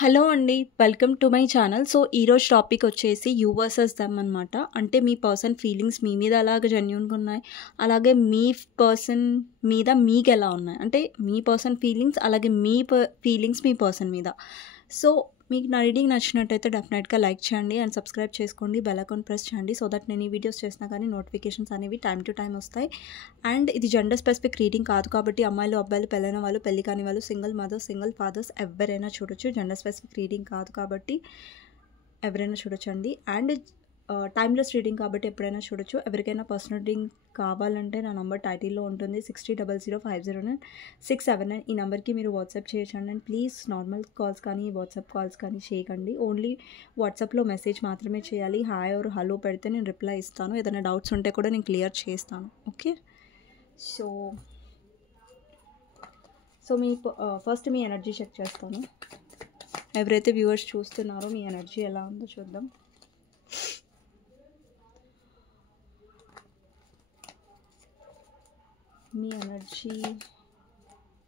Hello అండి. Welcome to my channel. So, ఈరోజు topic వచ్చేసి యూ వర్సెస్ దెమ్ అనమాట. అంటే మీ పర్సన్ ఫీలింగ్స్ మీ మీద అలాగే జెన్యూన్‌గా ఉన్నాయి. అలాగే మీ పర్సన్ మీద మీకెలా ఉన్నాయి. అంటే మీ పర్సన్ ఫీలింగ్స్ అలాగే మీ ఫీలింగ్స్ మీ పర్సన్ మీద. సో, మీకు నా రీడింగ్ నచ్చినట్టయితే డెఫినెట్‌గా లైక్ చేయండి అండ్ సబ్స్క్రైబ్ చేసుకోండి. బెల్ ఐకాన్ ప్రెస్ చేయండి. సో దట్ నేను ఈ వీడియోస్ చేసినా కానీ నోటిఫికేషన్స్ అనేవి టైమ్ టు టైమ్ వస్తాయి. అండ్ ఇది జెండర్ స్పెసిఫిక్ రీడింగ్ కాదు కాబట్టి అమ్మాయిలు, అబ్బాయిలు, పెళ్ళైన వాళ్ళు, పెళ్లి కాని వాళ్ళు, సింగిల్ మదర్స్, సింగిల్ ఫాదర్స్ ఎవరైనా చూడొచ్చు. జెండర్ స్పెసిఫిక్ రీడింగ్ కాదు కాబట్టి ఎవరైనా చూడొచ్చండి. అండ్ టైమ్లెస్ రీడింగ్ కాబట్టి ఎప్పుడైనా చూడొచ్చు. ఎవరికైనా పర్సనల్ రీడింగ్ కావాలంటే నా నంబర్ టైటిల్లో ఉంటుంది 60005009 ఈ నెంబర్కి మీరు వాట్సాప్ చేయొచ్చండి. అండ్ ప్లీజ్ నార్మల్ కాల్స్ కానీ వాట్సాప్ కాల్స్ కానీ చేయకండి. ఓన్లీ వాట్సాప్లో మెసేజ్ మాత్రమే చేయాలి. హాయ్ ఆర్ హలో పెడితే నేను రిప్లై ఇస్తాను. ఏదైనా డౌట్స్ ఉంటే కూడా నేను క్లియర్ చేస్తాను. ఓకే. సో మీ ఫస్ట్ మీ ఎనర్జీ చెక్ చేస్తాను. ఎవరైతే వ్యూవర్స్ చూస్తున్నారో మీ ఎనర్జీ ఎలా ఉందో చూద్దాం. మీ energy,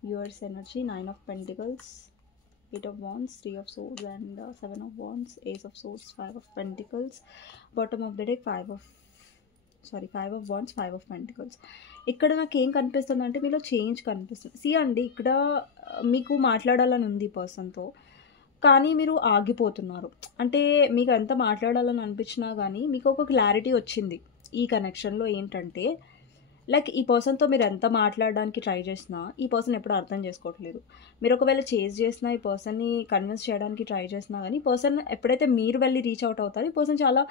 viewers energy 9 of Pentacles, 8 of Wands, 3 of Swords and 7 of Wands, Ace of Swords, 5 of Pentacles, bottom of the deck 5 of Wands, 5 of Pentacles. ఇక్కడ నాకు ఏం కనిపిస్తుంది అంటే మీలో చేంజ్ కనిపిస్తుంది. సి అండి, ఇక్కడ మీకు మాట్లాడాలని ఉంది పర్సన్తో, కానీ మీరు ఆగిపోతున్నారు. అంటే మీకు ఎంత మాట్లాడాలని అనిపించినా కానీ మీకు ఒక క్లారిటీ వచ్చింది ఈ కనెక్షన్లో. ఏంటంటే లైక్ ఈ పర్సన్తో మీరు ఎంత మాట్లాడడానికి ట్రై చేసినా ఈ పర్సన్ ఎప్పుడు అర్థం చేసుకోవట్లేదు. మీరు ఒకవేళ చేజ్ చేసినా, ఈ పర్సన్ని కన్విన్స్ చేయడానికి ట్రై చేసినా కానీ పర్సన్ ఎప్పుడైతే మీరు వెళ్ళి రీచ్ అవుట్ అవుతారో ఈ పర్సన్ చాలా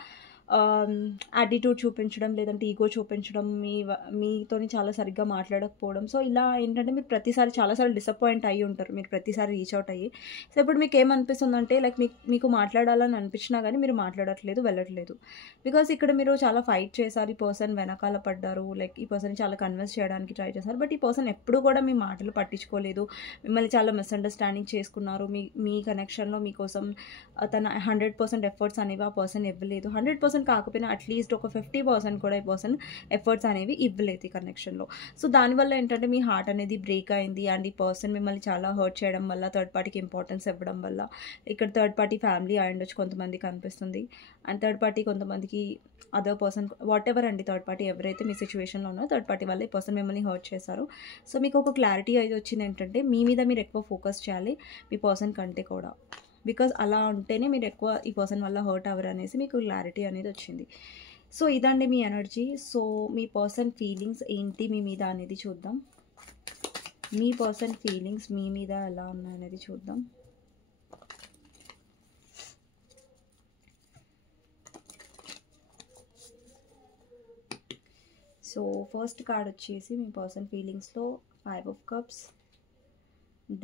యాటిట్యూడ్ చూపించడం, లేదంటే ఈగో చూపించడం, మీతోని చాలా సరిగ్గా మాట్లాడకపోవడం. సో ఇలా ఏంటంటే మీరు ప్రతిసారి చాలాసార్లు డిసప్పాయింట్ అయ్యి ఉంటారు, మీరు ప్రతిసారి రీచ్ అవుట్ అయ్యి. సో ఇప్పుడు మీకు ఏమనిపిస్తుందంటే లైక్ మీకు మాట్లాడాలని అనిపించినా కానీ మీరు మాట్లాడట్లేదు, వెళ్ళట్లేదు. బికాస్ ఇక్కడ మీరు చాలా ఫైట్ చేశారు, ఈ పర్సన్ వెనకాల పడ్డారు, లైక్ ఈ పర్సన్ చాలా కన్విన్స్ చేయడానికి ట్రై చేశారు. బట్ ఈ పర్సన్ ఎప్పుడు కూడా మీ మాటలు పట్టించుకోలేదు, మిమ్మల్ని చాలా మిస్అండర్స్టాండింగ్ చేసుకున్నారు. మీ కనెక్షన్లో మీకోసం తన 100% ఎఫర్ట్స్ అనేవి ఆ పర్సన్ ఇవ్వలేదు. 100% కాకపోయినా అట్లీస్ట్ ఒక 50% కూడా ఈ పర్సన్ ఎఫర్ట్స్ అనేవి ఇవ్వలేదు ఈ కనెక్షన్లో. సో దానివల్ల ఏంటంటే మీ హార్ట్ అనేది బ్రేక్ అయింది. అండ్ ఈ పర్సన్ మిమ్మల్ని చాలా హర్ట్ చేయడం వల్ల, థర్డ్ పార్టీకి ఇంపార్టెన్స్ ఇవ్వడం వల్ల, ఇక్కడ థర్డ్ పార్టీ ఫ్యామిలీ అయి ఉండొచ్చు కొంతమందికి అనిపిస్తుంది. అండ్ థర్డ్ పార్టీ కొంతమందికి అదర్ పర్సన్, వాట్ ఎవర్ అండి, థర్డ్ పార్టీ ఎవరైతే మీ సిచ్యువేషన్లో ఉన్నారో థర్డ్ పార్టీ వల్ల ఈ పర్సన్ మిమ్మల్ని హర్ట్ చేశారు. సో మీకు ఒక క్లారిటీ అయితే వచ్చింది ఏంటంటే మీ మీద మీరు ఎక్కువ ఫోకస్ చేయాలి మీ పర్సన్ కంటే కూడా. బికాజ్ అలా ఉంటేనే మీరు ఎక్కువ ఈ పర్సన్ వల్ల హర్ట్ అవ్వరు అనేసి మీకు క్లారిటీ అనేది వచ్చింది. సో ఇదండి మీ ఎనర్జీ. సో మీ పర్సన్ ఫీలింగ్స్ ఏంటి మీ మీద అనేది చూద్దాం. మీ పర్సన్ ఫీలింగ్స్ మీ మీద ఎలా ఉన్నాయనేది చూద్దాం. సో ఫస్ట్ కార్డ్ వచ్చేసి మీ పర్సన్ ఫీలింగ్స్లో 5 of Cups,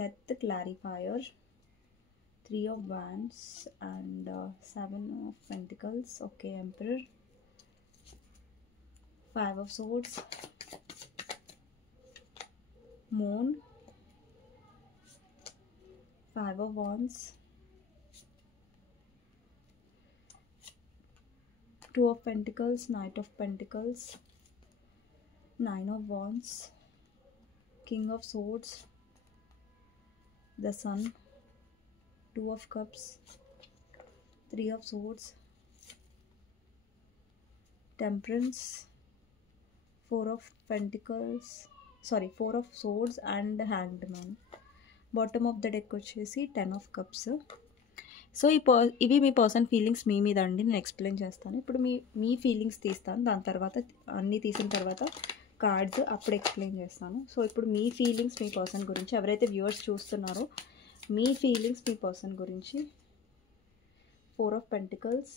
death clarifier, 3 of Wands and 7 of Pentacles. Okay, Emperor, 5 of Swords, Moon, 5 of Wands, 2 of Pentacles, Knight of Pentacles, 9 of Wands, King of Swords, the Sun, 2 of Cups, 3 of Swords, Temperance, 4 of Swords and Hanged Man. Bottom of the deck వచ్చేసి 10 of Cups. So ఇవి మీ person feelings మీ మీద అండి. నేను explain చేస్తాను. ఇప్పుడు మీ feelings తీస్తాను, దాని తర్వాత అన్నీ తీసిన తర్వాత కార్డ్స్ అప్పుడు ఎక్స్ప్లెయిన్ చేస్తాను. సో ఇప్పుడు మీ ఫీలింగ్స్ మీ పర్సన్ గురించి, ఎవరైతే వ్యూవర్స్ చూస్తున్నారో మీ ఫీలింగ్స్ మీ పర్సన్ గురించి. 4 of Pentacles,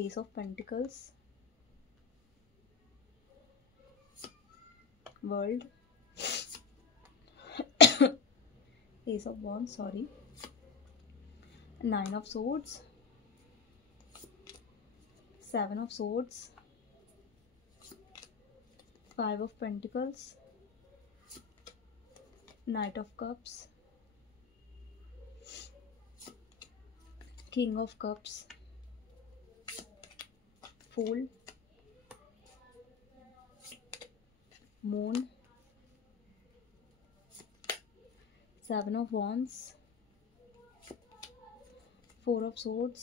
Ace of Pentacles, World, Ace of Wands, 9 of Swords, 7 of Swords, 5 of Pentacles, Knight of Cups, King of Cups, Fool, Moon, 7 of Wands, 4 of Swords,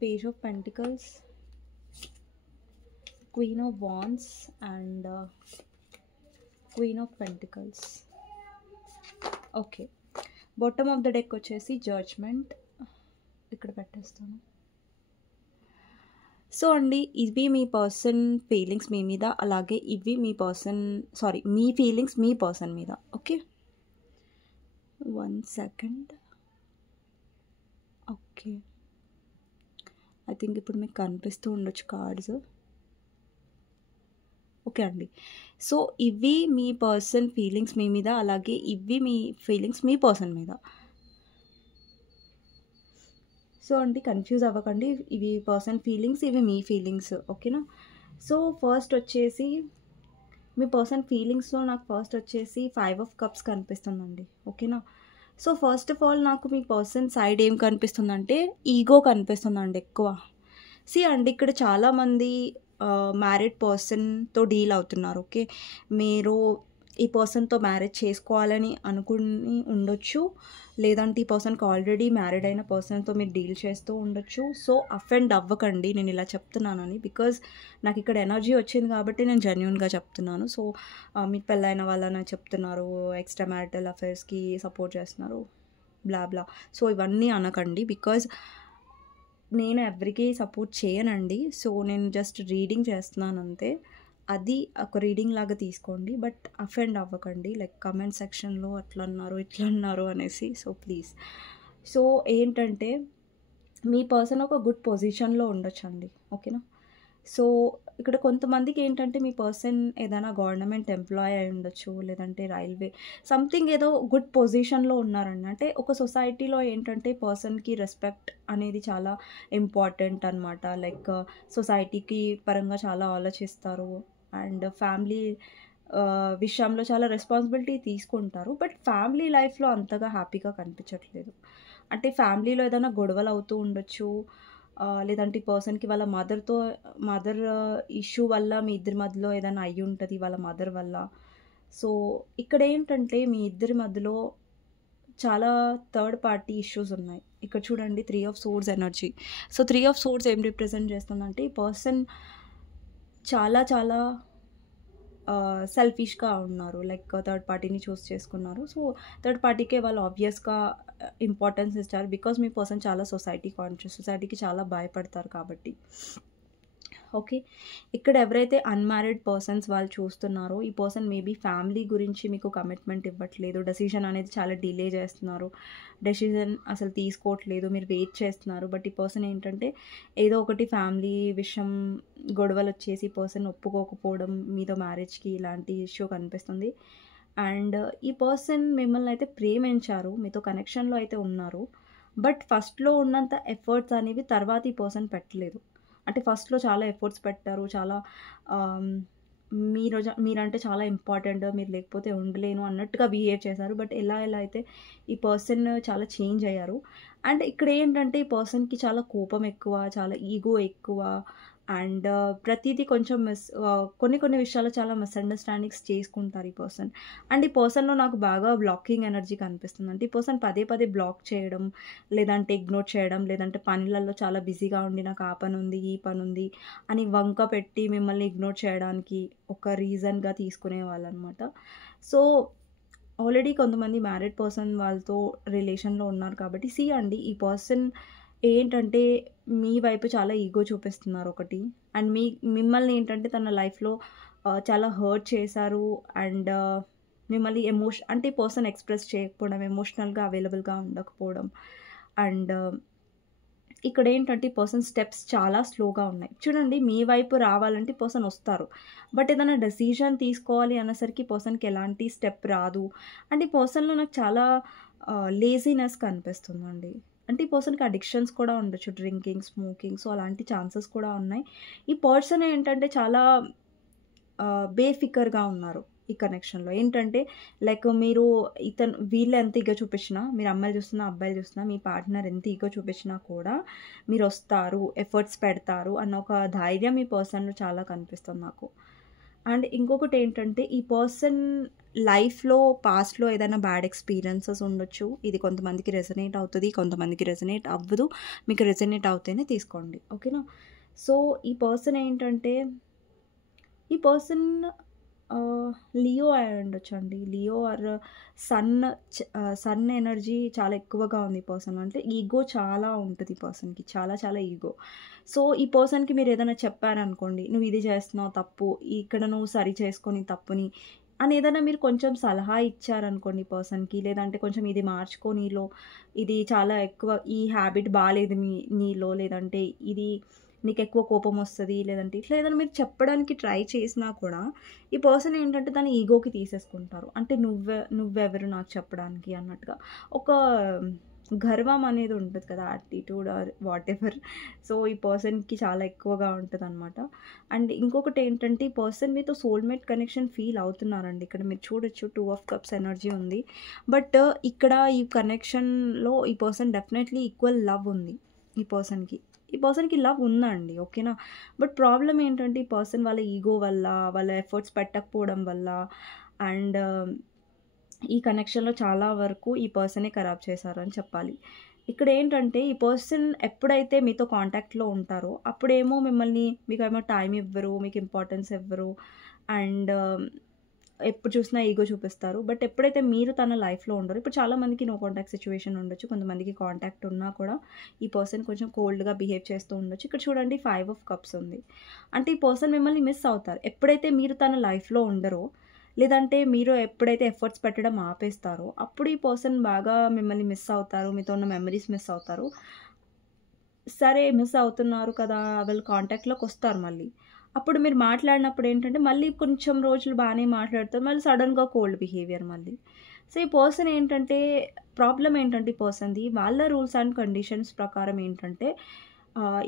Page of Pentacles, Queen of Wands and Queen of Pentacles. Okay, bottom of the deck వచ్చేసి judgement. ఇక్కడ పెట్టేస్తాను. So అండి, ఇవి మీ person feelings మీ మీద, అలాగే ఇవి మీ మీ feelings మీ person మీద. Okay, 1 second. Okay, I think ఇప్పుడు మీకు కనిపిస్తూ ఉండొచ్చు కార్డ్స్. ఓకే అండి, సో ఇవి మీ పర్సన్ ఫీలింగ్స్ మీ మీద, అలాగే ఇవి మీ ఫీలింగ్స్ మీ పర్సన్ మీద. సో అండి, కన్ఫ్యూజ్ అవ్వకండి, ఇవి పర్సన్ ఫీలింగ్స్, ఇవి మీ ఫీలింగ్స్. ఓకేనా? సో ఫస్ట్ వచ్చేసి మీ పర్సన్ ఫీలింగ్స్లో నాకు ఫస్ట్ వచ్చేసి 5 ఆఫ్ కప్స్ కనిపిస్తుందండి. ఓకేనా? సో ఫస్ట్ ఆఫ్ ఆల్ నాకు మీ పర్సన్ సైడ్ ఏం కనిపిస్తుందంటే ఈగో కనిపిస్తుందండి ఎక్కువ. అండి, ఇక్కడ చాలామంది మ్యారీడ్ పర్సన్తో డీల్ అవుతున్నారు. ఓకే, మీరు ఈ పర్సన్తో మ్యారేజ్ చేసుకోవాలని అనుకుని ఉండొచ్చు, లేదంటే ఈ పర్సన్కి ఆల్రెడీ మ్యారీడ్ అయిన పర్సన్తో మీరు డీల్ చేస్తూ ఉండొచ్చు. సో అఫెండ్ అవ్వకండి నేను ఇలా చెప్తున్నానని, బికాజ్ నాకు ఇక్కడ ఎనర్జీ వచ్చింది కాబట్టి నేను జెన్యూన్గా చెప్తున్నాను. సో మీకు పెళ్ళైన వాళ్ళని చెప్తున్నారు, ఎక్స్ట్రా మ్యారిటల్ అఫైర్స్కి సపోర్ట్ చేస్తున్నారు, బ్లా బ్లా. సో ఇవన్నీ అనకండి, బికాజ్ నేను ఎవరికి సపోర్ట్ చేయనండి. సో నేను జస్ట్ రీడింగ్ చేస్తున్నాను అంతే. అది ఒక రీడింగ్ లాగా తీసుకోండి, బట్ అఫెండ్ అవ్వకండి, లైక్ కమెంట్ సెక్షన్లో అట్లా అన్నారు ఇట్లా అన్నారు అనేసి. So please. సో ఏంటంటే మీ పర్సన్ ఒక గుడ్ పొజిషన్లో ఉండొచ్చండి. ఓకేనా? సో ఇక్కడ కొంతమందికి ఏంటంటే మీ పర్సన్ ఏదైనా గవర్నమెంట్ ఎంప్లాయీ అయి ఉండొచ్చు, లేదంటే రైల్వే సంథింగ్ ఏదో గుడ్ పొజిషన్లో ఉన్నారండి. అంటే ఒక సొసైటీలో ఏంటంటే పర్సన్కి రెస్పెక్ట్ అనేది చాలా ఇంపార్టెంట్ అనమాట. లైక్ సొసైటీకి పరంగా చాలా ఆలోచిస్తారు అండ్ ఫ్యామిలీ విషయంలో చాలా రెస్పాన్సిబిలిటీ తీసుకుంటారు. బట్ ఫ్యామిలీ లైఫ్లో అంతగా హ్యాపీగా కనిపించట్లేదు. అంటే ఫ్యామిలీలో ఏదైనా గొడవలు అవుతూ ఉండొచ్చు, లేదంటే ఈ పర్సన్కి వాళ్ళ మదర్ ఇష్యూ వల్ల మీ ఇద్దరి మధ్యలో ఏదైనా అయ్యి ఉంటుంది, వాళ్ళ మదర్ వల్ల. సో ఇక్కడ ఏంటంటే మీ ఇద్దరి మధ్యలో చాలా థర్డ్ పార్టీ ఇష్యూస్ ఉన్నాయి. ఇక్కడ చూడండి 3 of swords energy. So 3 of swords ఏం రిప్రజెంట్ చేస్తుందంటే ఈ పర్సన్ చాలా చాలా సెల్ఫిష్గా ఉన్నారు, లైక్ థర్డ్ పార్టీని చూస్ చేసుకున్నారు. సో థర్డ్ పార్టీకే వాళ్ళు ఆబ్వియస్గా ఇంపార్టెన్స్ ఇస్తారు, బికాజ్ మీ పర్సన్ చాలా సొసైటీకి చాలా భయపడతారు కాబట్టి. ఓకే, ఇక్కడ ఎవరైతే అన్మ్యారీడ్ పర్సన్స్ వాళ్ళు చూస్తున్నారో ఈ పర్సన్ మేబీ ఫ్యామిలీ గురించి మీకు కమిట్మెంట్ ఇవ్వట్లేదు, డెసిషన్ అనేది చాలా డిలే చేస్తున్నారు, డెసిషన్ అసలు తీసుకోవట్లేదు, మీరు వెయిట్ చేస్తున్నారు. బట్ ఈ పర్సన్ ఏంటంటే ఏదో ఒకటి ఫ్యామిలీ విషయం గొడవలు వచ్చేసి ఈ పర్సన్ ఒప్పుకోకపోవడం, మీతో మ్యారేజ్కి ఇలాంటి ఇష్యూ కనిపిస్తుంది. అండ్ ఈ పర్సన్ మిమ్మల్ని అయితే ప్రేమించారు, మీతో కనెక్షన్లో అయితే ఉన్నారు, బట్ ఫస్ట్లో ఉన్నంత ఎఫర్ట్స్ అనేవి తర్వాత ఈ పర్సన్ పెట్టలేదు. అంటే ఫస్ట్లో చాలా ఎఫర్ట్స్ పెట్టారు, చాలా మీరంటే చాలా ఇంపార్టెంట్, మీరు లేకపోతే ఉండలేను అన్నట్టుగా బిహేవ్ చేశారు. బట్ ఎలా అయితే ఈ పర్సన్ చాలా చేంజ్ అయ్యారు. అండ్ ఇక్కడ ఏంటంటే ఈ పర్సన్కి చాలా కోపం ఎక్కువ, చాలా ఈగో ఎక్కువ, అండ్ ప్రతిదీ కొంచెం కొన్ని విషయాల్లో చాలా మిస్అండర్స్టాండింగ్స్ చేసుకుంటారు ఈ పర్సన్. అండ్ ఈ పర్సన్లో నాకు బాగా బ్లాకింగ్ ఎనర్జీ కనిపిస్తుంది. అంటే ఈ పర్సన్ పదే బ్లాక్ చేయడం, లేదంటే ఇగ్నోర్ చేయడం, లేదంటే పనులలో చాలా బిజీగా ఉండి నాకు ఆ పని ఉంది ఈ పని ఉంది అని వంక పెట్టి మిమ్మల్ని ఇగ్నోర్ చేయడానికి ఒక రీజన్గా తీసుకునే వాళ్ళు అనమాట. సో ఆల్రెడీ కొంతమంది మ్యారీడ్ పర్సన్ వాళ్ళతో రిలేషన్లో ఉన్నారు కాబట్టి అండి ఈ పర్సన్ ఏంటంటే మీ వైపు చాలా ఈగో చూపిస్తున్నారు ఒకటి, అండ్ మిమ్మల్ని ఏంటంటే తన లైఫ్లో చాలా హర్ట్ చేశారు. అండ్ మిమ్మల్ని అంటే ఈ పర్సన్ ఎక్స్ప్రెస్ చేయకపోవడం, ఎమోషనల్గా అవైలబుల్గా ఉండకపోవడం. అండ్ ఇక్కడ ఏంటంటే ఈ పర్సన్ స్టెప్స్ చాలా స్లోగా ఉన్నాయి. చూడండి, మీ వైపు రావాలంటే పర్సన్ వస్తారు, బట్ ఏదైనా డెసిషన్ తీసుకోవాలి అనేసరికి పర్సన్కి ఎలాంటి స్టెప్ రాదు. అండ్ ఈ పర్సన్లో నాకు చాలా లేజీనెస్ కనిపిస్తుందండి. అంటే ఈ పర్సన్కి అడిక్షన్స్ కూడా ఉండొచ్చు, డ్రింకింగ్, స్మోకింగ్. సో అలాంటి ఛాన్సెస్ కూడా ఉన్నాయి. ఈ పర్సన్ ఏంటంటే చాలా బేఫికర్గా ఉన్నారు ఈ కనెక్షన్లో. ఏంటంటే లైక్ మీరు వీళ్ళు ఎంత ఈగో చూపించినా, మీరు అమ్మాయిలు చూస్తున్నా అబ్బాయిలు చూస్తున్నా, మీ పార్ట్నర్ ఎంత ఈగో చూపించినా కూడా మీరు వస్తారు, ఎఫర్ట్స్ పెడతారు అన్న ఒక ధైర్యం ఈ పర్సన్లో చాలా కనిపిస్తుంది నాకు. అండ్ ఇంకొకటి ఏంటంటే ఈ పర్సన్ లైఫ్లో పాస్ట్లో ఏదైనా బ్యాడ్ ఎక్స్పీరియన్సెస్ ఉండొచ్చు. ఇది కొంతమందికి రెజనేట్ అవుతుంది, కొంతమందికి రెజనేట్ అవ్వదు. మీకు రెజనేట్ అవుతేనే తీసుకోండి, ఓకేనా. సో ఈ పర్సన్ ఏంటంటే, ఈ పర్సన్ లియో అయి ఉండొచ్చు అండి. లియో ఆర్ సన్ ఎనర్జీ చాలా ఎక్కువగా ఉంది ఈ పర్సన్. అంటే ఈగో చాలా ఉంటుంది ఈ పర్సన్కి, చాలా చాలా ఈగో. సో ఈ పర్సన్కి మీరు ఏదైనా చెప్పారనుకోండి, నువ్వు ఇది చేస్తున్నావు తప్పు, ఇక్కడ నువ్వు సరి చేసుకొని తప్పుని అని ఏదైనా మీరు కొంచెం సలహా ఇచ్చారనుకోండి పర్సన్కి, లేదంటే కొంచెం ఇది మార్చుకో నీలో, ఇది చాలా ఎక్కువ, ఈ హ్యాబిట్ బాగాలేదు నీలో, లేదంటే ఇది నీకు ఎక్కువ కోపం వస్తుంది, లేదంటే ఇట్లా ఏదైనా మీరు చెప్పడానికి ట్రై చేసినా కూడా ఈ పర్సన్ ఏంటంటే దాని ఈగోకి తీసేసుకుంటారు. అంటే నువ్వెవరు నాకు చెప్పడానికి అన్నట్టుగా ఒక గర్వం అనేది ఉంటుంది కదా, attitude or whatever. So ఈ పర్సన్కి చాలా ఎక్కువగా ఉంటుంది అనమాట. అండ్ ఇంకొకటి ఏంటంటే, ఈ పర్సన్ మీతో సోల్మేట్ కనెక్షన్ ఫీల్ అవుతున్నారండి. ఇక్కడ మీరు చూడొచ్చు 2 ఆఫ్ కప్స్ ఎనర్జీ ఉంది. బట్ ఇక్కడ ఈ కనెక్షన్లో ఈ పర్సన్ డెఫినెట్లీ ఈక్వల్ లవ్ ఉంది ఈ పర్సన్కి లవ్ ఉందండి, ఓకేనా. బట్ ప్రాబ్లం ఏంటంటే, ఈ పర్సన్ వాళ్ళ ఈగో వల్ల, వాళ్ళ ఎఫర్ట్స్ పెట్టకపోవడం వల్ల, అండ్ ఈ కనెక్షన్లో చాలా వరకు ఈ పర్సనే ఖరాబ్ చేశారని చెప్పాలి. ఇక్కడ ఏంటంటే, ఈ పర్సన్ ఎప్పుడైతే మీతో కాంటాక్ట్లో ఉంటారో అప్పుడేమో మీకేమో టైం ఇవ్వరు, మీకు ఇంపార్టెన్స్ ఇవ్వరు, అండ్ ఎప్పుడు చూసినా ఈగో చూపిస్తారు. బట్ ఎప్పుడైతే మీరు తన లైఫ్లో ఉండరు, ఇప్పుడు చాలామందికి నో కాంటాక్ట్ సిచ్యువేషన్ ఉండొచ్చు, కొంతమందికి కాంటాక్ట్ ఉన్నా కూడా ఈ పర్సన్ కొంచెం కోల్డ్గా బిహేవ్ చేస్తూ ఉండొచ్చు. ఇక్కడ చూడండి 5 ఆఫ్ కప్స్ ఉంది. అంటే ఈ పర్సన్ మిమ్మల్ని మిస్ అవుతారు ఎప్పుడైతే మీరు తన లైఫ్లో ఉండరో, లేదంటే మీరు ఎప్పుడైతే ఎఫర్ట్స్ పెట్టడం ఆపేస్తారో అప్పుడు ఈ పర్సన్ బాగా మిమ్మల్ని మిస్ అవుతారు, మీతో ఉన్న మెమరీస్ మిస్ అవుతారు. సరే మిస్ అవుతున్నారు కదా, వాళ్ళు కాంటాక్ట్లోకి వస్తారు మళ్ళీ. అప్పుడు మీరు మాట్లాడినప్పుడు ఏంటంటే, మళ్ళీ కొంచెం రోజులు బాగానే మాట్లాడతారు, మళ్ళీ సడన్గా కోల్డ్ బిహేవియర్ మళ్ళీ. సో ఈ పర్సన్ ఏంటంటే, ప్రాబ్లం ఏంటంటే ఈ పర్సన్ది వాళ్ళ రూల్స్ అండ్ కండిషన్స్ ప్రకారం ఏంటంటే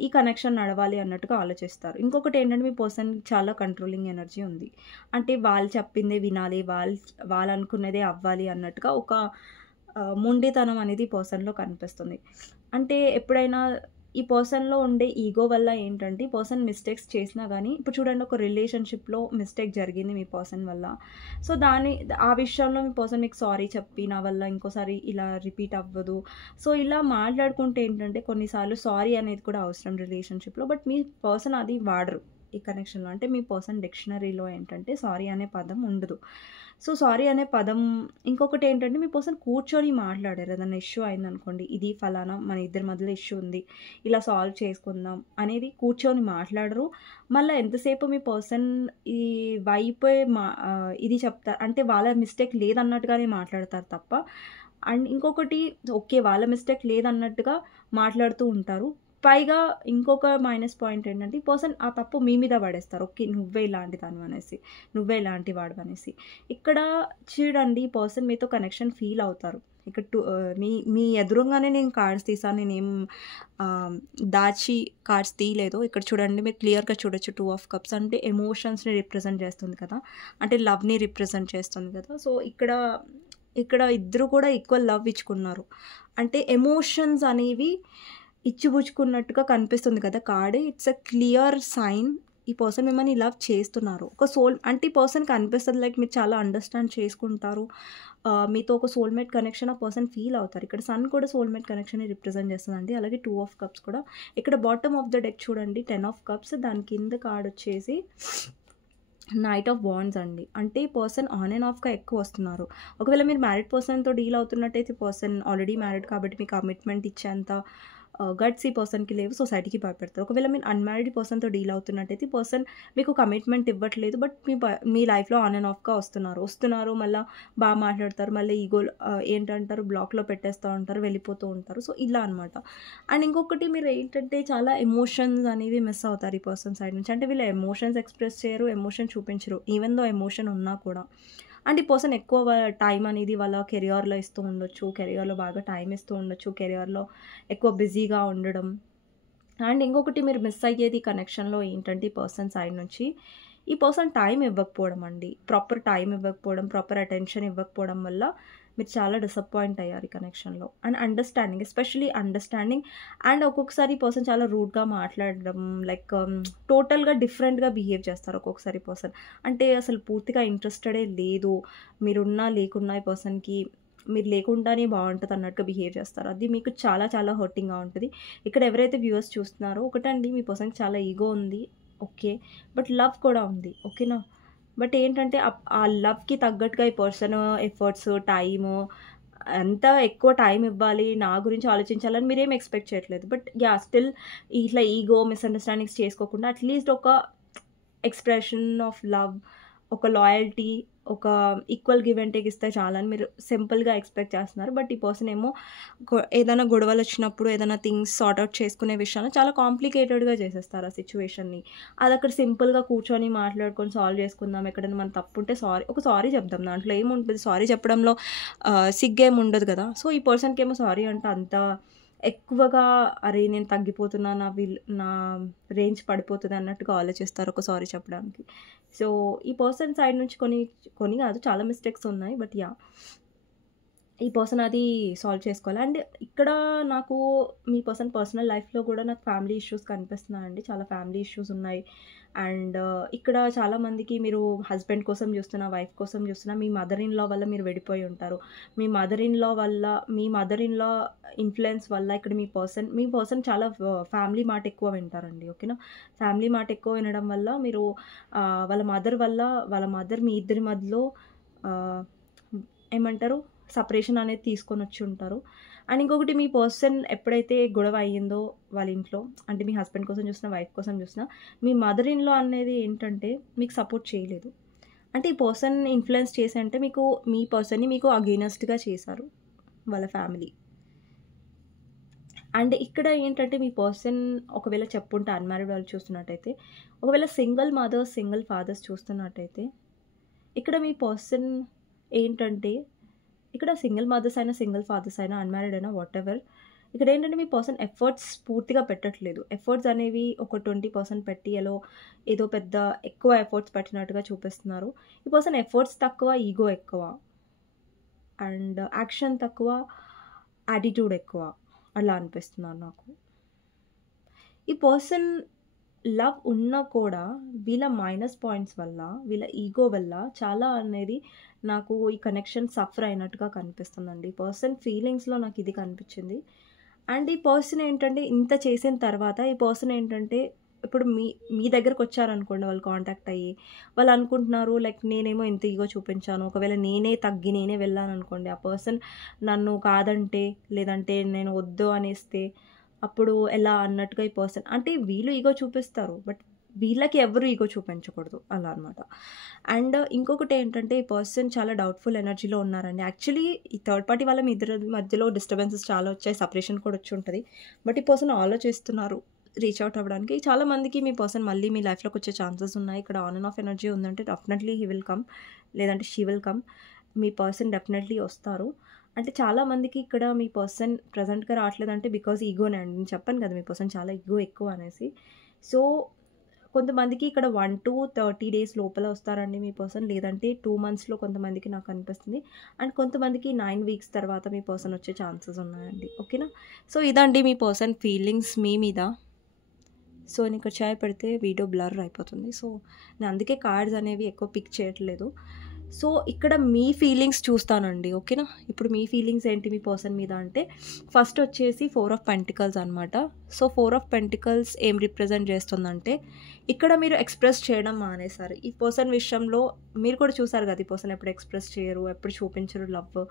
ఈ కనెక్షన్ నడవాలి అన్నట్టుగా ఆలోచిస్తారు. ఇంకొకటి ఏంటంటే, మీ పర్సన్ చాలా కంట్రోలింగ్ ఎనర్జీ ఉంది. అంటే వాళ్ళు చెప్పిందే వినాలి, వాళ్ళు అనుకున్నదే అవ్వాలి అన్నట్టుగా ఒక మొండితనం అనేది ఈ పర్సన్లో కనిపిస్తుంది. అంటే ఎప్పుడైనా ఈ పర్సన్లో ఉండే ఈగో వల్ల ఏంటంటే, ఈ పర్సన్ మిస్టేక్స్ చేసినా కానీ, ఇప్పుడు చూడండి ఒక రిలేషన్షిప్లో మిస్టేక్ జరిగింది మీ పర్సన్ వల్ల. సో ఆ విషయంలో మీ పర్సన్ మీకు సారీ చెప్పి, నా వల్ల ఇంకోసారి ఇలా రిపీట్ అవ్వదు. సో ఇలా మాట్లాడుకుంటే ఏంటంటే, కొన్నిసార్లు సారీ అనేది కూడా అవసరం రిలేషన్షిప్లో. బట్ మీ పర్సన్ అది వాడరు ఈ కనెక్షన్లో. అంటే మీ పర్సన్ డిక్షనరీలో ఏంటంటే సారీ అనే పదం ఉండదు. సో సారీ అనే పదం, ఇంకొకటి ఏంటంటే, మీ పర్సన్ కూర్చొని మాట్లాడారు. ఏదైనా ఇష్యూ అయిందనుకోండి, ఇది ఫలానా మన ఇద్దరి మధ్యలో ఇష్యూ ఉంది, ఇలా సాల్వ్ చేసుకుందాం అనేది కూర్చొని మాట్లాడరు. మళ్ళీ ఎంతసేపు మీ పర్సన్ ఈ వైపే ఇది చెప్తారు, అంటే వాళ్ళ మిస్టేక్ లేదన్నట్టుగానే మాట్లాడతారు తప్ప. అండ్ ఇంకొకటి, ఓకే వాళ్ళ మిస్టేక్ లేదన్నట్టుగా మాట్లాడుతూ ఉంటారు. పైగా ఇంకొక మైనస్ పాయింట్ ఏంటంటే, ఈ పర్సన్ ఆ తప్పు మీ మీద పడేస్తారు. ఓకే నువ్వే ఇలాంటి దానివి అనేసి, నువ్వే ఇలాంటి వాడు అనేసి. ఇక్కడ చూడండి, ఈ పర్సన్ మీతో కనెక్షన్ ఫీల్ అవుతారు. ఇక్కడ మీ ఎదురుగానే నేను కార్డ్స్ తీసాను, నేనేం దాచి కార్డ్స్ తీయలేదు. ఇక్కడ చూడండి, మీరు క్లియర్గా చూడొచ్చు 2 ఆఫ్ కప్స్ అంటే ఎమోషన్స్ని రిప్రజెంట్ చేస్తుంది కదా, అంటే లవ్ని రిప్రజెంట్ చేస్తుంది కదా. సో ఇక్కడ ఇద్దరు కూడా ఈక్వల్ లవ్ ఇచ్చుకున్నారు. అంటే ఎమోషన్స్ అనేవి ఇచ్చిపుచ్చుకున్నట్టుగా కనిపిస్తుంది కదా card. It's a clear sign ఈ పర్సన్ మిమ్మల్ని లవ్ చేస్తున్నారు. ఒక సోల్ అంటే ఈ పర్సన్కి అనిపిస్తుంది లైక్ మీరు చాలా అండర్స్టాండ్ చేసుకుంటారు, మీతో ఒక సోల్మేట్ కనెక్షన్ ఆ పర్సన్ ఫీల్ అవుతారు. ఇక్కడ సన్ కూడా సోల్మేట్ కనెక్షన్ని రిప్రజెంట్ చేస్తుందండి. అలాగే 2 ఆఫ్ కప్స్ కూడా. ఇక్కడ బాటమ్ ఆఫ్ ద డెక్ చూడండి 10 ఆఫ్ కప్స్, దాని కింద కార్డ్ వచ్చేసి నైట్ ఆఫ్ వాండ్స్ అండి. అంటే ఈ పర్సన్ ఆన్ అండ్ ఆఫ్గా ఎక్కువ వస్తున్నారు. ఒకవేళ మీరు మ్యారీడ్ పర్సన్తో డీల్ అవుతున్నట్టయితే, పర్సన్ ఆల్రెడీ మ్యారీడ్ కాబట్టి మీకు కమిట్మెంట్ ఇచ్చేంత గట్స్ ఈ పర్సన్కి లేవు, సొసైటీకి భయపెడతారు. ఒకవేళ మీరు అన్మ్యారీడ్ పర్సన్తో డీల్ అవుతున్నట్టయితే పర్సన్ మీకు కమిట్మెంట్ ఇవ్వట్లేదు, బట్ మీ లైఫ్లో ఆన్ అండ్ ఆఫ్గా వస్తున్నారు, మళ్ళీ బాగా మాట్లాడతారు, మళ్ళీ ఈగో ఏంటంటారు బ్లాక్లో పెట్టేస్తూ ఉంటారు, వెళ్ళిపోతూ ఉంటారు. సో ఇలా అనమాట. అండ్ ఇంకొకటి, మీరు ఏంటంటే చాలా ఎమోషన్స్ అనేవి మిస్ అవుతారు ఈ పర్సన్ సైడ్ నుంచి. అంటే వీళ్ళు ఎమోషన్స్ ఎక్స్ప్రెస్ చేయరు, ఎమోషన్ చూపించరు, ఈవెన్ దో ఎమోషన్ ఉన్నా కూడా. అండ్ ఈ పర్సన్ ఎక్కువ టైం అనేది వాళ్ళ కెరియర్లో ఇస్తూ ఉండొచ్చు, కెరియర్లో బాగా టైం ఇస్తూ ఉండొచ్చు, కెరియర్లో ఎక్కువ బిజీగా ఉండడం. అండ్ ఇంకొకటి, మీరు మిస్ అయ్యేది కనెక్షన్లో ఏంటంటే, ఈ పర్సన్ సైడ్ నుంచి ఈ పర్సన్ టైం ఇవ్వకపోవడం అండి. ప్రాపర్ టైం ఇవ్వకపోవడం, ప్రాపర్ అటెన్షన్ ఇవ్వకపోవడం వల్ల మీరు చాలా డిసప్పాయింట్ అయ్యారు ఈ కనెక్షన్లో. And understanding, especially understanding. And ఒక్కొక్కసారి ఈ పర్సన్ చాలా రూడ్గా మాట్లాడడం, లైక్ టోటల్గా డిఫరెంట్గా బిహేవ్ చేస్తారు ఒక్కొక్కసారి పర్సన్. అంటే అసలు పూర్తిగా ఇంట్రెస్టెడే లేదు, మీరున్నా లేకున్నా ఈ పర్సన్కి మీరు లేకుండానే బాగుంటుంది అన్నట్టుగా బిహేవ్ చేస్తారు. అది మీకు చాలా చాలా హర్టింగ్గా ఉంటుంది. ఇక్కడ ఎవరైతే వ్యూవర్స్ చూస్తున్నారో ఒకటండి, మీ పర్సన్కి చాలా ఈగో ఉంది, ఓకే, బట్ లవ్ కూడా ఉంది, ఓకేనా. బట్ ఏంటంటే ఆ లవ్కి తగ్గట్టుగా ఈ పర్సన్ ఎఫర్ట్స్, టైము, అంత ఎక్కువ టైం ఇవ్వాలి, నా గురించి ఆలోచించాలని మీరేం ఎక్స్పెక్ట్ చేయట్లేదు. బట్ స్టిల్ ఇట్లా ఈగో, మిస్అండర్స్టాండింగ్స్ చేసుకోకుండా అట్లీస్ట్ ఒక ఎక్స్ప్రెషన్ ఆఫ్ లవ్, ఒక లాయల్టీ, ఒక ఈక్వల్ గివ్ అండ్ టేక్ ఇస్తే చాలని మీరు సింపుల్గా ఎక్స్పెక్ట్ చేస్తున్నారు. బట్ ఈ పర్సన్ ఏమో ఏదైనా గొడవలు వచ్చినప్పుడు, ఏదైనా థింగ్స్ సార్ట్ అవుట్ చేసుకునే విషయాన్ని చాలా కాంప్లికేటెడ్గా చేసేస్తారు ఆ సిచ్యువేషన్ని. అది అక్కడ సింపుల్గా కూర్చొని మాట్లాడుకొని సాల్వ్ చేసుకుందాం, ఎక్కడైనా మన తప్పు ఉంటే సారీ చెప్దాం, దాంట్లో ఏముంటుంది, సారీ చెప్పడంలో సిగ్గేం ఉండదు కదా. సో ఈ పర్సన్కి ఏమో సారీ అంటే అంత ఎక్కువగా, అరే నేను తగ్గిపోతున్నా, నా రేంజ్ పడిపోతుంది అన్నట్టుగా ఆలోచిస్తారు ఒక సారీ చెప్పడానికి. సో ఈ పర్సన్ సైడ్ నుంచి కొన్ని కాదు, చాలా మిస్టేక్స్ ఉన్నాయి. బట్ ఈ పర్సన్ అది సాల్వ్ చేసుకోవాలి. అండ్ ఇక్కడ నాకు మీ పర్సనల్ లైఫ్లో కూడా నాకు ఫ్యామిలీ ఇష్యూస్ కనిపిస్తున్నాయండి, చాలా ఫ్యామిలీ ఇష్యూస్ ఉన్నాయి. అండ్ ఇక్కడ చాలామందికి మీరు హస్బెండ్ కోసం చూస్తున్నా, వైఫ్ కోసం చూస్తున్నా, మీ మదర్ ఇన్ లా వల్ల మీరు విడిపోయి ఉంటారు. మీ మదర్ ఇన్ లా ఇన్ఫ్లుయెన్స్ వల్ల ఇక్కడ మీ పర్సన్ చాలా ఫ్యామిలీ మాట ఎక్కువ వింటారండి, ఓకేనా. ఫ్యామిలీ మాట ఎక్కువ వినడం వల్ల మీరు వాళ్ళ మదర్ మీ ఇద్దరి మధ్యలో ఏమంటారు, సపరేషన్ అనేది తీసుకొని వచ్చి ఉంటారు. అండ్ ఇంకొకటి, మీ పర్సన్ ఎప్పుడైతే గొడవ అయ్యిందో వాళ్ళ ఇంట్లో, అంటే మీ హస్బెండ్ కోసం చూసినా, వైఫ్ కోసం చూసినా, మీ మదర్ ఇన్ లా అనేది ఏంటంటే మీకు సపోర్ట్ చేయలేదు. అంటే ఈ పర్సన్ ఇన్ఫ్లుయెన్స్ చేసి అంటే మీ పర్సన్ని మీకు అగెయినెస్ట్గా చేశారు వాళ్ళ ఫ్యామిలీ. అండ్ ఇక్కడ ఏంటంటే మీ పర్సన్ ఒకవేళ చెప్పుంటే అన్మ్యారీడ్ వాళ్ళు చూస్తున్నట్టయితే, ఒకవేళ సింగిల్ మదర్స్, సింగిల్ ఫాదర్స్ చూస్తున్నట్టయితే, ఇక్కడ మీ పర్సన్ ఏంటంటే, ఇక్కడ సింగిల్ మదర్స్ అయినా, సింగిల్ ఫాదర్స్ అయినా, అన్మ్యారీడ్ అయినా, వాట్ ఎవర్, ఇక్కడ ఏంటంటే మీ పర్సన్ ఎఫర్ట్స్ పూర్తిగా పెట్టట్లేదు. ఎఫర్ట్స్ అనేవి ఒక 20% పెట్టి ఏదో పెద్ద ఎక్కువ ఎఫర్ట్స్ పెట్టినట్టుగా చూపిస్తున్నారు. ఈ పర్సన్ ఎఫర్ట్స్ తక్కువ, ఈగో ఎక్కువ, అండ్ యాక్షన్ తక్కువ, యాటిట్యూడ్ ఎక్కువ, అలా అనిపిస్తున్నారు నాకు. ఈ పర్సన్ లవ్ ఉన్నా కూడా వీళ్ళ మైనస్ పాయింట్స్ వల్ల, వీళ్ళ ఈగో వల్ల చాలా అనేది నాకు ఈ కనెక్షన్ సఫర్ అయినట్టుగా కనిపిస్తుందండి. ఈ పర్సన్ ఫీలింగ్స్లో నాకు ఇది కనిపించింది. అండ్ ఈ పర్సన్ ఏంటంటే ఇంత చేసిన తర్వాత ఈ పర్సన్ ఏంటంటే ఇప్పుడు మీ దగ్గరకు వచ్చారనుకోండి, వాళ్ళు కాంటాక్ట్ అయ్యి వాళ్ళు అనుకుంటున్నారు లైక్ నేనేమో ఇంత ఈగో చూపించాను, ఒకవేళ నేనే వెళ్ళాను అనుకోండి, ఆ పర్సన్ నన్ను కాదంటే, లేదంటే నేను వద్దు అనేస్తే అప్పుడు ఎలా అన్నట్టుగా ఈ పర్సన్, అంటే వీళ్ళు ఈగో చూపిస్తారు, బట్ వీళ్ళకి ఎవరు ఈగో చూపించకూడదు, అలా అనమాట. అండ్ ఇంకొకటి ఏంటంటే ఈ పర్సన్ చాలా డౌట్ఫుల్ ఎనర్జీలో ఉన్నారండి. యాక్చువల్లీ ఈ థర్డ్ పార్టీ వాళ్ళ మీ ఇద్దరి మధ్యలో డిస్టర్బెన్సెస్ చాలా వచ్చాయి, సపరేషన్ కూడా వచ్చి ఉంటుంది. బట్ ఈ పర్సన్ ఆలోచిస్తున్నారు రీచ్ అవుట్ అవ్వడానికి. చాలామందికి మీ పర్సన్ మళ్ళీ మీ లైఫ్లోకి వచ్చే ఛాన్సెస్ ఉన్నాయి. ఇక్కడ ఆన్ అండ్ ఆఫ్ ఎనర్జీ ఉందంటే డెఫినెట్లీ హీ విల్ కమ్, లేదంటే she will come. Me person definitely వస్తారు. అంటే చాలామందికి ఇక్కడ మీ పర్సన్ ప్రజెంట్గా రావట్లేదంటే బికాజ్ ఈగోనే అండి. నేను చెప్పాను కదా మీ పర్సన్ చాలా ఈగో ఎక్కువ అనేసి. సో కొంతమందికి ఇక్కడ 1 to 30 days లోపల వస్తారండి మీ పర్సన్, లేదంటే 2 monthsలో కొంతమందికి నాకు అనిపిస్తుంది. అండ్ కొంతమందికి 9 weeks తర్వాత మీ పర్సన్ వచ్చే ఛాన్సెస్ ఉన్నాయండి, ఓకేనా. సో ఇదండి మీ పర్సన్ ఫీలింగ్స్ మీ మీద. సో నేను ఇక్కడ చాయ్ పెడితే వీడియో బ్లర్ అయిపోతుంది, సో నేను అందుకే కార్డ్స్ అనేవి ఎక్కువ పిక్ చేయట్లేదు. సో ఇక్కడ మీ ఫీలింగ్స్ చూస్తానండి, ఓకేనా. ఇప్పుడు మీ ఫీలింగ్స్ ఏంటి మీ పర్సన్ మీద అంటే, ఫస్ట్ వచ్చేసి 4 of Pentacles అనమాట. సో 4 of Pentacles ఏం రిప్రజెంట్ చేస్తుందంటే, ఇక్కడ మీరు ఎక్స్ప్రెస్ చేయడం మానేశారు. ఈ పర్సన్ విషయంలో మీరు కూడా చూసారు కదా, ఈ పర్సన్ ఎప్పుడు ఎక్స్ప్రెస్ చేయరు, ఎప్పుడు చూపించరు లవ్.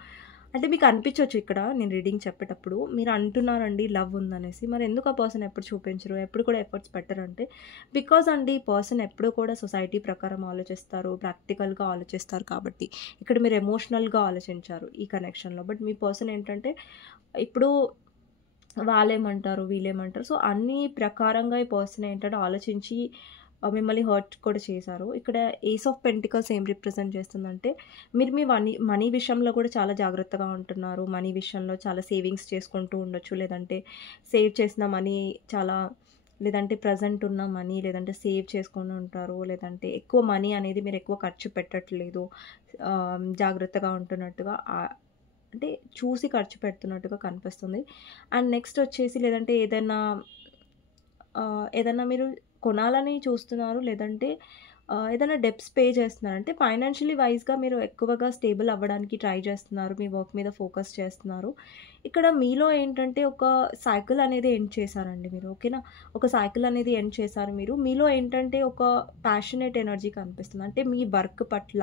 అంటే మీకు అనిపించవచ్చు ఇక్కడ నేను రీడింగ్ చెప్పేటప్పుడు మీరు అంటున్నారండి లవ్ ఉందనేసి, మరి ఎందుకు ఆ పర్సన్ ఎప్పుడు చూపించరు, ఎప్పుడు కూడా ఎఫర్ట్స్ పెట్టరంటే, బికాజ్ అండి ఈ పర్సన్ ఎప్పుడు కూడా సొసైటీ ప్రకారం ఆలోచిస్తారు, ప్రాక్టికల్గా ఆలోచిస్తారు. కాబట్టి ఇక్కడ మీరు ఎమోషనల్గా ఆలోచించారు ఈ కనెక్షన్లో. బట్ మీ పర్సన్ ఏంటంటే ఇప్పుడు వాళ్ళేమంటారు, వీళ్ళేమంటారు, సో అన్ని ప్రకారంగా ఈ పర్సన్ ఏంటంటే ఆలోచించి మిమ్మల్ని హర్ట్ కూడా చేశారు. ఇక్కడ ఏస్ ఆఫ్ పెంటికల్స్ ఏం రిప్రజెంట్ చేస్తుందంటే, మీరు మీ మనీ విషయంలో కూడా చాలా జాగ్రత్తగా ఉంటున్నారు. మనీ విషయంలో చాలా సేవింగ్స్ చేసుకుంటూ ఉండొచ్చు, లేదంటే సేవ్ చేసిన మనీ లేదంటే ప్రజెంట్ ఉన్న మనీ లేదంటే సేవ్ చేసుకొని ఉంటారు, లేదంటే ఎక్కువ మనీ అనేది మీరు ఎక్కువ ఖర్చు పెట్టట్లేదు, జాగ్రత్తగా ఉంటున్నట్టుగా అంటే చూసి ఖర్చు పెడుతున్నట్టుగా కనిపిస్తుంది. అండ్ నెక్స్ట్ వచ్చేసి లేదంటే ఏదన్నా మీరు కొనాలని చూస్తున్నారు, లేదంటే ఏదైనా డెబ్ట్స్ పే చేస్తున్నారు. అంటే ఫైనాన్షియలీ వైస్‌గా మీరు ఎక్కువగా స్టేబుల్ అవ్వడానికి ట్రై చేస్తున్నారు. మీ వర్క్ మీద ఫోకస్ చేస్తున్నారు. ఇక్కడ మీలో ఏంటంటే ఒక సైకిల్ అనేది ఎండ్ చేశారండి మీరు. ఓకేనా? ఒక సైకిల్ అనేది ఎండ్ చేశారు మీరు. మీలో ఏంటంటే ఒక ప్యాషనేట్ ఎనర్జీ కనిపిస్తుంది. అంటే మీ వర్క్ పట్ల,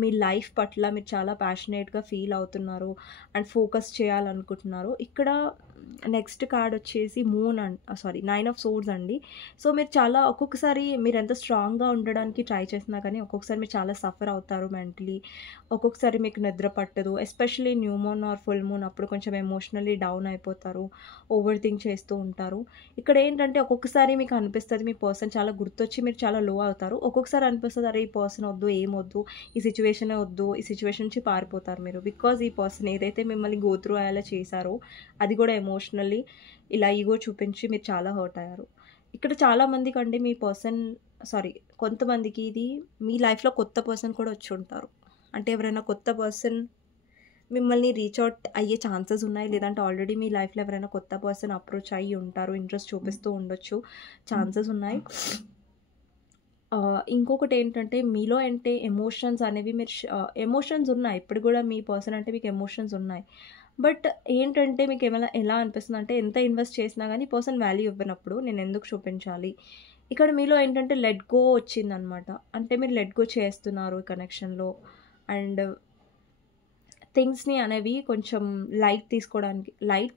మీ లైఫ్ పట్ల మీరు చాలా ప్యాషనేట్‌గా ఫీల్ అవుతున్నారు అండ్ ఫోకస్ చేయాలనుకుంటున్నారు. ఇక్కడ నెక్స్ట్ కార్డ్ వచ్చేసి నైన్ ఆఫ్ సోర్డ్స్ అండి. సో, మీరు చాలా ఒక్కొక్కసారి మీరెంత స్ట్రాంగ్‌గా ఉండడానికి ట్రై చేసినా కానీ, ఒక్కొక్కసారి మీరు చాలా సఫర్ అవుతారు మెంటలీ. ఒక్కొక్కసారి మీకు నిద్ర పట్టదు. Especially new moon or full moon అప్పుడు కొంచెం ఎమోషనల్లీ డౌన్ అయిపోతారు. ఓవర్ థింక్ చేస్తూ ఉంటారు. ఇక్కడ ఏంటంటే ఒక్కొక్కసారి మీకు అనిపిస్తది మీ పర్సన్ చాలా గుర్తొచ్చి మీరు చాలా లో అవుతారు. ఒక్కొక్కసారి అనిపిస్తది అరే! ఈ పర్సన్ వద్దు, ఏమొద్దు, ఈ సిట్యుయేషనే వద్దు, ఈ సిట్యుయేషన్ నుంచి పారిపోతారు మీరు. బికాజ్ ఈ పర్సన్ ఏదైతే మిమ్మల్ని గో త్రూ అయ్యేలా చేశారో, అది కూడా ఎమోషనల్లీ ఇలా ఈగో చూపించి మీరు చాలా హర్ట్ అయ్యారు. ఇక్కడ చాలామందికండి మీ పర్సన్ కొంతమందికి ఇది మీ లైఫ్‌లో కొత్త పర్సన్ కూడా వచ్చుంటారు. అంటే ఎవరైనా కొత్త పర్సన్ మిమ్మల్ని రీచ్ అవుట్ అయ్యే ఛాన్సెస్ ఉన్నాయి. లేదంటే ఆల్రెడీ మీ లైఫ్‌లో ఎవరైనా కొత్త పర్సన్ అప్రోచ్ అయ్యి ఉంటారు. ఇంట్రెస్ట్ చూపిస్తూ ఉండొచ్చు. ఛాన్సెస్ ఉన్నాయి. ఇంకొకటేంటంటే మీలో అంటే ఎమోషన్స్ అనేవి ఎమోషన్స్ ఉన్నాయి. ఇప్పుడు గూడా మీ పర్సన్ అంటే మీకు ఎమోషన్స్ ఉన్నాయి. బట్ ఏంటంటే మీకేమైనా ఎలా అనిపిస్తుందంటే ఎంత ఇన్వెస్ట్ చేసినా గానీ పర్సన్ వాల్యూ ఇవ్వనప్పుడు నేనెందుకు చూపించాలి? ఇక్కడ మీలో ఏంటంటే లెట్ గో వచ్చిందనమాట. అంటే మీరు లెట్ గో చేస్తున్నారు ఈ కనెక్షన్‌లో. అండ్ థింగ్స్‌ని అనేవి కొంచెం లైట్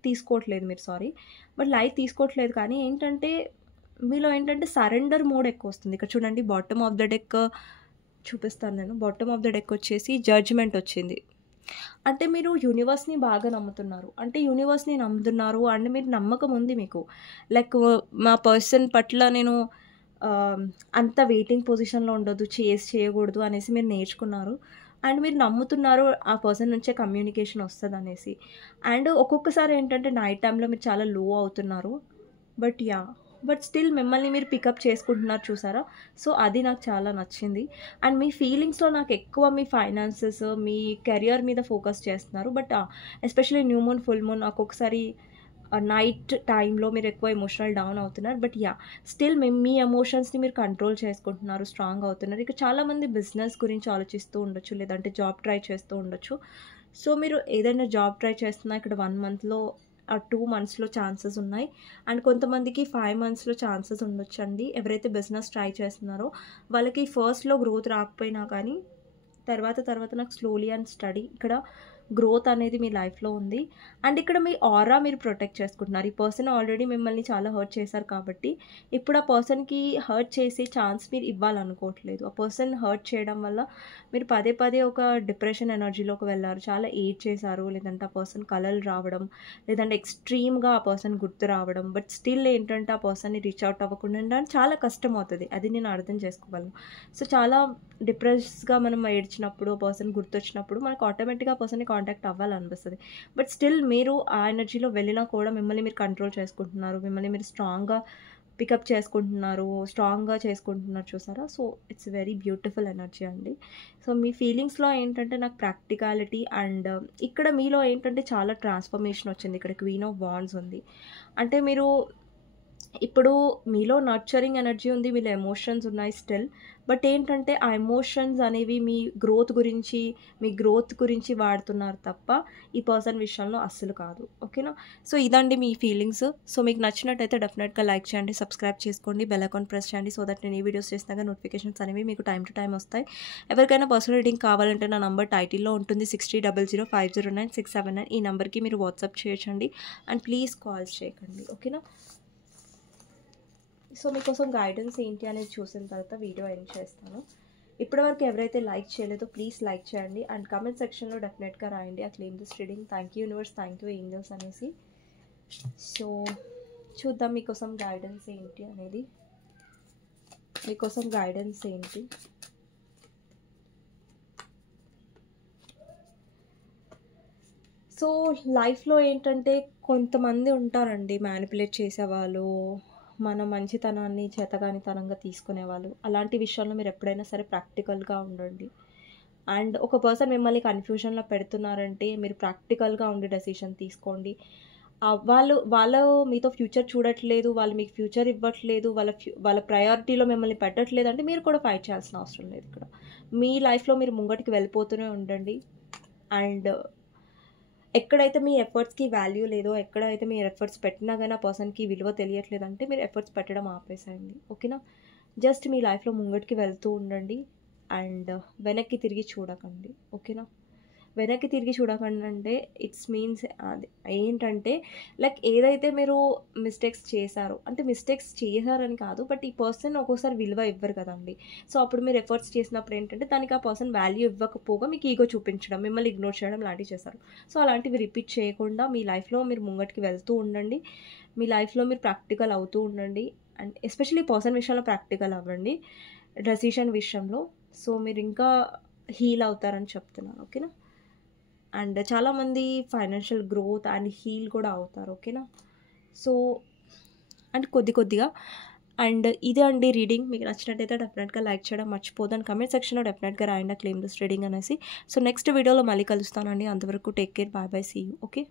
తీసుకోవట్లేదు మీరు బట్ లైట్ తీసుకోవట్లేదు కానీ ఏంటంటే మీలో ఏంటంటే సరెండర్ మోడ్ ఎక్కువొస్తుంది. ఇక్కడ చూడండి బాటమ్ ఆఫ్ ద డెక్ చూపిస్తాను నేను. బాటమ్ ఆఫ్ ద డెక్ వచ్చేసి జడ్జ్‌మెంట్ వచ్చింది. అంటే మీరు యూనివర్స్‌ని బాగా నమ్ముతున్నారు. అండ్ మీరు నమ్మకం ఉంది మీకు. లైక్ మా పర్సన్ పట్ల నేను అంత వెయిటింగ్ పొజిషన్‌లో ఉండొద్దు, చేజ్ చేయకూడదు అనేసి మీరు నేర్చుకున్నారు. అండ్ మీరు నమ్ముతున్నారు ఆ పర్సన్ నుంచే కమ్యూనికేషన్ వస్తదనేసి. అండ్ ఒక్కొక్కసారి ఏంటంటే నైట్ టైమ్‌లో మీరు చాలా లో అవుతున్నారు. బట్ స్టిల్ మిమ్మల్ని మీరు పికప్ చేసుకుంటున్నారు చూసారా? సో, అది నాకు చాలా నచ్చింది. అండ్ మీ ఫీలింగ్స్‌లో నాకు ఎక్కువ మీ ఫైనాన్సెస్, మీ కెరియర్ మీద ఫోకస్ చేస్తున్నారు. But especially new moon, full moon ఒక్కొక్కసారి నైట్ టైమ్‌లో మీరు ఎక్కువ ఎమోషనల్ డౌన్ అవుతున్నారు. బట్ స్టిల్ మీ ఎమోషన్స్‌ని మీరు కంట్రోల్ చేసుకుంటున్నారు. స్ట్రాంగ్ అవుతున్నారు. ఇక చాలామంది బిజినెస్ గురించి ఆలోచిస్తూ ఉండొచ్చు. లేదంటే జాబ్ ట్రై చేస్తూ ఉండొచ్చు. సో, మీరు ఏదైనా జాబ్ ట్రై చేస్తున్నా ఇక్కడ 1 మంత్‌లో 2 మంత్స్‌లో ఛాన్సెస్ ఉన్నాయి. అండ్ కొంతమందికి 5 మంత్స్‌లో ఛాన్సెస్ ఉండొచ్చండి. ఎవరైతే బిజినెస్ ట్రై చేస్తున్నారో వాళ్ళకి ఫస్ట్‌లో గ్రోత్ రాకపోయినా కానీ తర్వాత నాకు స్లోలీ అండ్ స్టడీ ఇక్కడ గ్రోత్ అనేది మీ లైఫ్‌లో ఉంది. అండ్ ఇక్కడ మీ ఆరా మీరు ప్రొటెక్ట్ చేసుకుంటున్నారు. ఈ పర్సన్ ఆల్రెడీ మిమ్మల్ని చాలా హర్ట్ చేశారు కాబట్టి, ఇప్పుడు ఆ పర్సన్‌కి హర్ట్ చేసే ఛాన్స్ మీరు ఇవ్వాలనుకోవట్లేదు. ఆ పర్సన్ హర్ట్ చేయడం వల్ల మీరు పదే ఒక డిప్రెషన్ ఎనర్జీలోకి వెళ్లారు. చాలా ఏడ్చేశారు. లేదంటే ఆ పర్సన్ కలలు రావడం, లేదంటే ఎక్స్‌ట్రీమ్‌గా ఆ పర్సన్ గుర్తు రావడం. బట్ స్టిల్ ఏంటంటే ఆ పర్సన్‌ని రీచ్ అవుట్ అవ్వకుండా ఉండడం చాలా కష్టమవుతది. అది నేను అర్థం చేసుకోగలను. సో, చాలా డిప్రెస్డ్‌గా మనం ఏడ్చినప్పుడు, ఆ పర్సన్ గుర్తొచ్చినప్పుడు మనకు ఆటోమేటిక్‌గా ఆ పర్సన్‌ని కాంటాక్ట్ అవ్వాలనిపిస్తది. బట్ స్టిల్ మీరు ఆ ఎనర్జీలో వెళ్ళినా కూడా మిమ్మల్ని మీరు కంట్రోల్ చేసుకుంటున్నారు. మిమ్మల్ని మీరు స్ట్రాంగ్‌గా పికప్ చేసుకుంటున్నారు. స్ట్రాంగ్‌గా చేసుకుంటున్నారు చూసారా? So, it's very beautiful energy అండి. సో, మీ ఫీలింగ్స్‌లో ఏంటంటే నాకు ప్రాక్టికాలిటీ అండ్ ఇక్కడ మీలో ఏంటంటే చాలా ట్రాన్స్‌ఫర్మేషన్ వచ్చింది. ఇక్కడ క్వీన్ ఆఫ్ వాండ్స్ ఉంది. అంటే మీరు ఇప్పుడు మీలో నర్చరింగ్ ఎనర్జీ ఉంది. మీలో ఎమోషన్స్ ఉన్నాయి స్టిల్. బట్ ఏంటంటే ఆ ఎమోషన్స్ అనేవి మీ గ్రోత్ గురించి వాడుతున్నారు తప్ప ఈ పర్సన్ విషయంలో అస్సలు కాదు. ఓకేనా? సో, ఇదండి మీ ఫీలింగ్స్. సో, మీకు నచ్చినట్టయితే డెఫినెట్‌గా లైక్ చేయండి, సబ్స్క్రైబ్ చేసుకోండి, బెల్ ఐకాన్ ప్రెస్ చేయండి. సో దట్ నేను ఏ వీడియోస్ చేసినా నోటిఫికేషన్స్ అనేవి మీకు టైమ్ టు టైమ్ వస్తాయి. ఎవరికైనా పర్సనల్ రీడింగ్ కావాలంటే నా నంబర్ టైటిల్‌లో ఉంటుంది. 6000509679 ఈ నంబర్‌కి మీరు వాట్సాప్ చేయొచ్చండి. అండ్ ప్లీజ్ కాల్స్ చేయకండి. ఓకేనా? సో, మీకోసం గైడెన్స్ ఏంటి అనేది చూసిన తర్వాత వీడియో ఎండ్ చేస్తాను. ఇప్పటివరకు ఎవరైతే లైక్ చేయలేదో ప్లీజ్ లైక్ చేయండి. అండ్ కామెంట్ సెక్షన్‌లో డెఫినెట్‌గా రాయండి. Claim this reading. Thank you universe, thank you angels అనేసి. సో, చూద్దాం మీకోసం గైడెన్స్ ఏంటి అనేది. మీకోసం గైడెన్స్ ఏంటి? సో, లైఫ్‌లో ఏంటంటే కొంతమంది ఉంటారండి మ్యానిపులేట్ చేసేవాళ్ళు, మన మంచితనాన్ని చేతగానితనంగా తీసుకునేవాళ్ళు. అలాంటి విషయాల్లో మీరు ఎప్పుడైనా సరే ప్రాక్టికల్‌గా ఉండండి. అండ్ ఒక పర్సన్ మిమ్మల్ని కన్ఫ్యూజన్లో పెడుతున్నారంటే మీరు ప్రాక్టికల్గా ఉండి డెసిషన్ తీసుకోండి. వాళ్ళు మీతో ఫ్యూచర్ చూడట్లేదు, వాళ్ళు మీకు ఫ్యూచర్ ఇవ్వట్లేదు, వాళ్ళ ప్రయారిటీలో మిమ్మల్ని పెట్టట్లేదు అంటే మీరు కూడా ఫైట్ చేయాల్సిన అవసరం లేదు. ఇక్కడ మీ లైఫ్లో మీరు ముంగటికి వెళ్ళిపోతూనే ఉండండి. అండ్ ఎక్కడైతే మీ ఎఫర్ట్స్కి వాల్యూ లేదో, ఎక్కడైతే మీరు ఎఫర్ట్స్ పెట్టినా కానీ ఆ పర్సన్కి విలువ తెలియట్లేదంటే మీరు ఎఫర్ట్స్ పెట్టడం ఆపేసేయండి. ఓకేనా? జస్ట్ మీ లైఫ్లో ముంగటికి వెళ్తూ ఉండండి అండ్ వెనక్కి తిరిగి చూడకండి. ఓకేనా? వెనక్కి తిరిగి చూడకండి అంటే ఇట్స్ మీన్స్ అది ఏంటంటే లైక్ ఏదైతే మీరు మిస్టేక్స్ చేశారో, అంటే మిస్టేక్స్ చేశారని కాదు, బట్ ఈ పర్సన్ ఒక్కోసారి విలువ ఇవ్వరు కదండి. సో అప్పుడు మీరు ఎఫర్ట్స్ చేసినప్పుడు ఏంటంటే దానికి ఆ పర్సన్ వాల్యూ ఇవ్వకపోగా మీకు ఈగో చూపించడం, మిమ్మల్ని ఇగ్నోర్ చేయడం లాంటివి చేస్తారు. సో అలాంటివి రిపీట్ చేయకుండా మీ లైఫ్లో మీరు ముంగటికి వెళ్తూ ఉండండి. మీ లైఫ్లో మీరు ప్రాక్టికల్ అవుతూ ఉండండి. అండ్ ఎస్పెషల్లీ పర్సన్ విషయంలో ప్రాక్టికల్ అవ్వండి, డెసిషన్ విషయంలో. సో మీరు ఇంకా హీల్ అవుతారని చెప్తున్నాను. ఓకేనా? అండ్ చాలామంది ఫైనాన్షియల్ గ్రోత్ అండ్ హీల్ కూడా అవుతారు. ఓకేనా? సో అండ్ కొద్దిగా అండ్ ఇదే అండి రీడింగ్. మీకు నచ్చినట్టయితే డెఫినెట్గా లైక్ చేయడం మర్చిపోదాను. కమెంట్ సెక్షన్లో డెఫినెట్గా రాయండి క్లెయిమ్ దిస్ రీడింగ్ అనేసి. సో నెక్స్ట్ వీడియోలో మళ్ళీ కలుస్తానండి. అంతవరకు take care, bye bye, see you. Okay.